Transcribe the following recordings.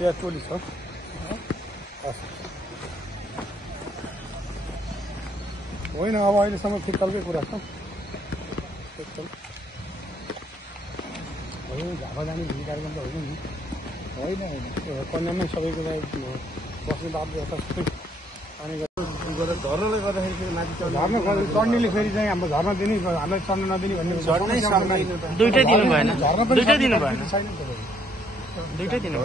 त्यहाँ टोली छ होइन अब अहिलेसम्म फिक्कलकै कुरा छ झापा जाने भिड कार्यक्रम त होइन नि होइन कन्यामै सबैको बस्ने बाटो यता सबै पानी झर्नाले गर्दाखेरि फेरि माथि झर्न चढ्नेले फेरि चाहिँ हाम्रो झर्न दिने हामीलाई चढ्न नदिने भन्ने दुइटै दिनु भएन दुइटै दिनु भएन छैन दुइटै दिनु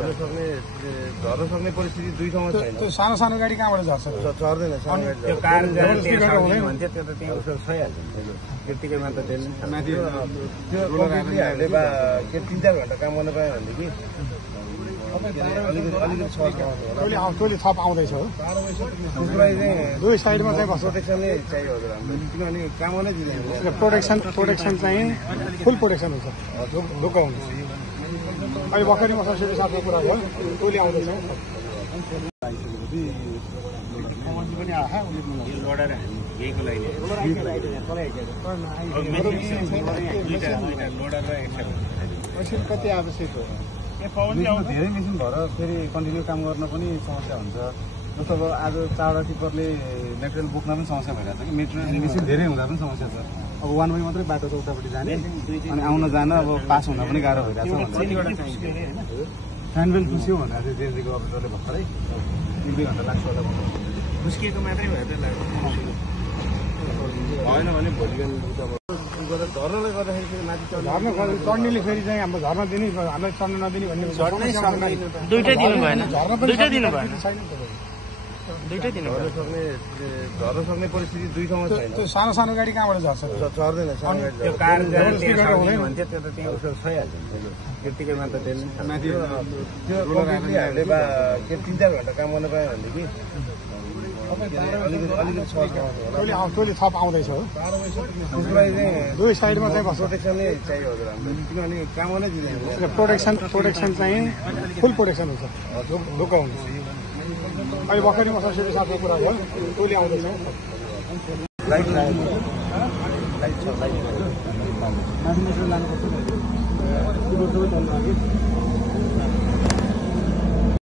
झर्न सक्ने परिस्थिति दुई ठाउँमा छैन। त्यो सानो सानो गाडी कहाँबाट झर्छ चढ्दैन त्यो कार भन्थ्यो त्यो त त्यहाँ भइहाल्छ त्यतिकै मात्र त्यसले माथि त्यो हामीले बा के 3-4 घन्टा काम गर्न पायो भनेदेखि अलिकति टोली थप आउँदैछ हो त्यसलाई चाहिँ दुई साइडमा चाहिँ बस्छ प्रोटेक्सन नै चाहियो हजुर हामीलाई किनभने काम नै दिँदैन प्रोटेक्सन चाहिँ फुल प्रोटेक्सन हुन्छ ढुक्क हुन्छ अहिले भर्खरै मसँग सुरु साथको कुरा भयो टोली आउँदैछ कति आवश्यक हो धेरै मेसिन भएर फेरि कन्टिन्यू काम गर्न पनि समस्या हुन्छ जस्तो अब आज 4वटा टिप्परले मेटेरियल बोक्न पनि समस्या भइरहेको छ कि मेटेरियल मेसिन धेरै हुँदा पनि समस्या छ। अब 1 वे मात्रै बाटो छ उतापट्टि जाने अनि आउन जान अब पास हुन पनि गाह्रो भइरहेको छ फ्यानबेल पुस्यो भनेर चाहिँ जेजेको अपरेटरले भर्खरै 1-2 घन्टा लाग्छ होला मुस्किएको मात्रै भएर भएन भने भोलि झर्नले गर्दाखेरि फेरि माथि झर्न चढ्नेले फेरि चाहिँ हाम्रो झर्न दिने हामीलाई चढ्न नदिने भन्ने दुइटै दिनु भएन दुइटै दिनु भएन छैन दुइटै दिनु भएन झर्न सक्ने परिस्थिति दुई ठाउँमा छैन। त्यो सानो सानो गाडी कहाँबाट झर्छ चढ्दैन त्यो कार भन्थ्यो त्यो त त्यहाँ भइहाल्छ त्यतिकै मात्र त्यसले माथि त्यो हामीले बा के 3-4 घन्टा काम गर्न पायो भनेदेखि टोली थप आउँदैछ हो त्यसलाई चाहिँ दुई साइडमा चाहिँ बस्छ प्रोटेक्सन नै चाहियो हजुर हामीलाई किनभने काम नै दिँदैन प्रोटेक्सन चाहिँ फुल प्रोटेक्सन हुन्छ ढुक्क हुन्छ अहिले भर्खरै मसँग सुरु साथको कुरा भयो टोली आउँदैछ लाइट छ लाइट